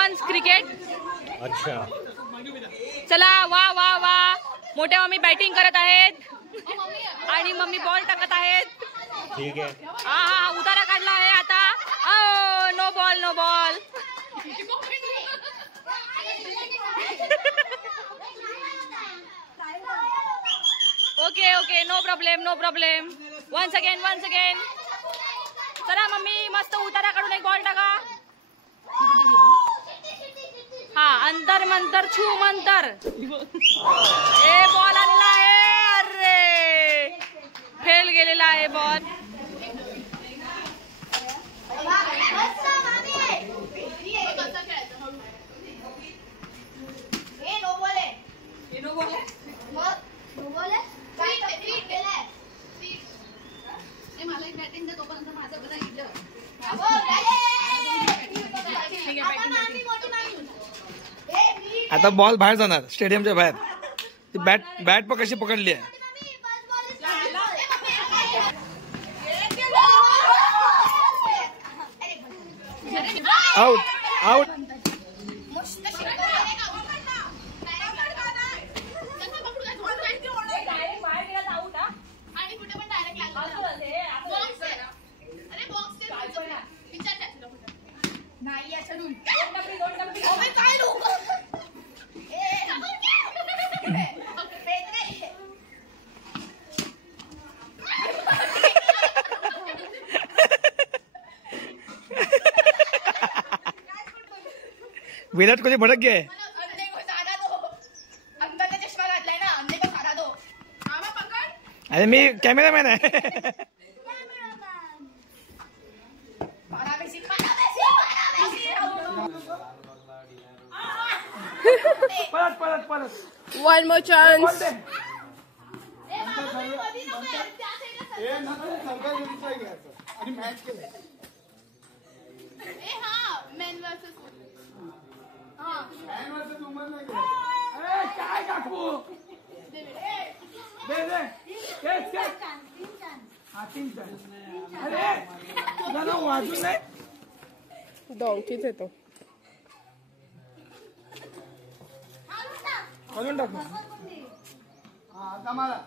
Women's cricket. अच्छा चला वा वा वा. मोठ्या मम्मी बॅटिंग करत आहेत आणि मम्मी बॉल टाकत आहेत. ठीक आहे. हा हा उतारा काढला आहे आता. No ball no ball. Okay okay no problem no problem. Once again once again. चला मम्मी मस्त उतारा काढून एक बॉल टाका. हा अंतर मंतर छू मंतर. ए बॉल आलेला आहे. अरे फेल गेलेला आहे बॉल. आता बॉल बाहेर जाणार स्टेडियमच्या बाहेर. ती बॅट पण कशी पकडली आहे. Out out. विराट कोहली भडक गए. अरे मी कॅमेरामॅन आहे. परत परत परत. One more chance. आणि मॅच केलं. काय दाखवू. अरे तुला वाजून नाही. डॉंकीच येतो. खालून टाकू. आता मला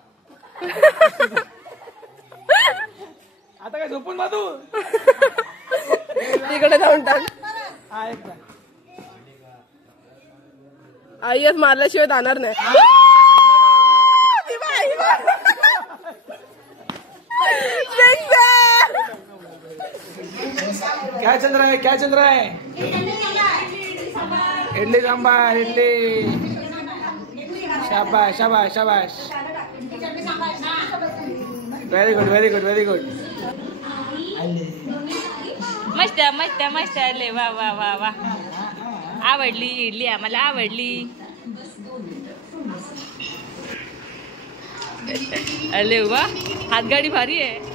आता काय झोपून बाजू. तिकडे जाऊन टाक. हा एक आईच मारल्याशिवाय जाणार नाही. क्या चल रहा है क्या चल रहा है. इडली सांबार इडली. शाबाश शाबाश शाबाश. Very good very good very good. मस्त मस्त मस्त. आले वा वा वा वा. आवडली इडली आम्हाला आवडली. अरे वा हातगाडी भारी आहे.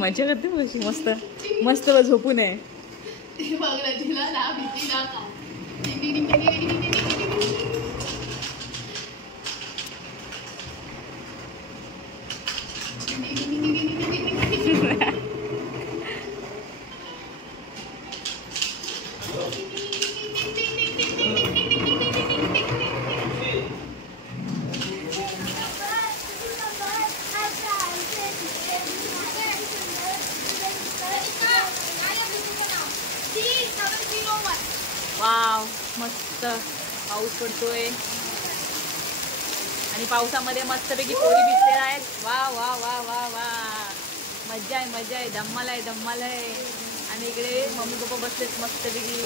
मजा करते बशी मस्त मस्त झोपून आहे. वाव मस्त पाऊस पडतोय आणि पावसामध्ये मस्तपैकी पोरी भिजलेल्या आहेत. वा वा वा वा वा. मज्जा आहे धम्माल आहे धम्माल आहे. आणि इकडे मम्मी पप्पा बसलेत मस्तपैकी.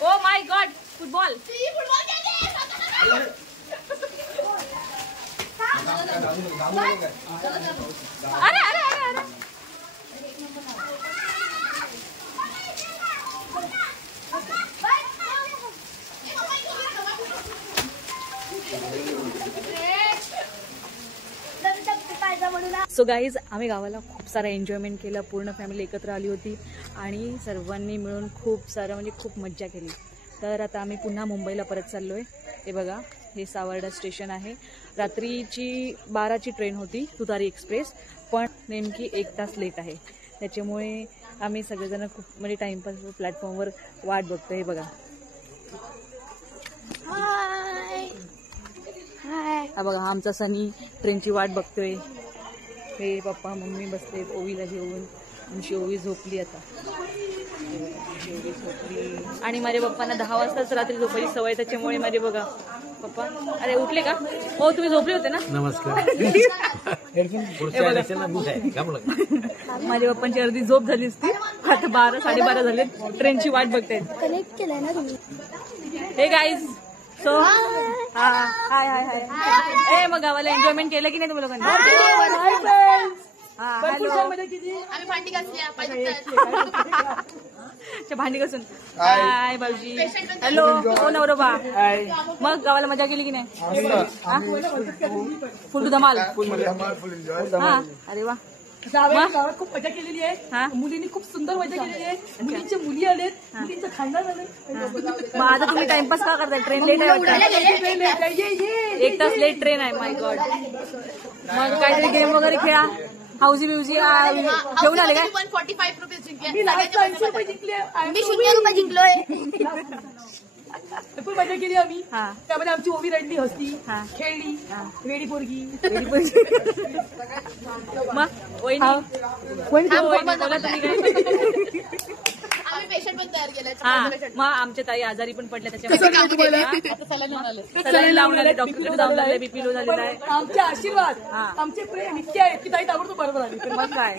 Oh my God football. अरे अरे अरे अरे. सो गाईज आम्ही गावाला खूप सारं एन्जॉयमेंट केलं, पूर्ण फॅमिली एकत्र आली होती आणि सर्वांनी मिळून खूप सारं म्हणजे खूप मज्जा केली. तर आता आम्ही पुन्हा मुंबईला परत चाललो आहे. हे बघा, हे सावर्डा स्टेशन आहे. रात्रीची 12ची ट्रेन होती तुतारी एक्सप्रेस, पण नेमकी 1 तास लेट आहे. त्याच्यामुळे आम्ही सगळेजण खूप म्हणजे टाईमपास प्लॅटफॉर्मवर वाट बघतो. हे बघा, हा बघा, हा आमचा सनी ट्रेनची वाट बघतोय. हे पप्पा मम्मी बसले ओवीला घेऊन. आमची ओवी झोपली आता. ओवी झोपली आणि माझ्या पप्पांना 10 वाजताच रात्री झोपायची सवय, त्याच्यामुळे माझे बघा पप्पा, अरे उठले का? हो, तुम्ही झोपले होते ना. नमस्कार. माझ्या पप्पांची अर्धी झोप झाली असती. आता 12 साडेबारा झाले, ट्रेनची वाट बघतायत. कनेक्ट केलंय ना तुम्ही. हे गाईज, सो हाय हाय हाय. ए मग गावाला एन्जॉयमेंट केलं की नाही तुम्ही लोकांनी? हा, हॅलो. भांडी घासून. हाय भाऊजी. हॅलो. हो नवरोबा. मग गावाला मजा केली की नाही? फुल धमाल. हा, अरे वा. गावात खूप मजा केलेली आहे. हा, मुलींनी खूप सुंदर मजा केलेली आहे. मुलींच्या मुली आलेत, मुलींचं खानदान आलंय. मग आता तुम्ही टाइमपास का करताय? ट्रेन लेट आहे वाटतं. 1 तास लेट ट्रेन आहे. माय गॉड. मग काहीतरी गेम वगैरे खेळा. हाऊजी बिवजी घेऊन आले काय? 145 रुपये जिंकले. मी लास्ट 80 रुपये जिंकले. मी 0 रुपये जिंकलोय. खूप मजा केली आम्ही. हा, त्यामध्ये आमची ओवी रडली, हसली, हा. खेळली. वेडी पोरगी. मग वहिनी बोला तुम्ही काय? आम्ही पेशंट पण तयार केलाय. हा, मग आमच्या ताई आजारी पण पडल्या, त्याच्यामुळे सलाईन लावून आले, डॉक्टरकडे जाऊन आले, बीपी लो झालेला आहे. आमचे आशीर्वाद, हा. आमचे प्रेम इतके आहेत की ताई ताबडतोब बरोबर आली. मग काय.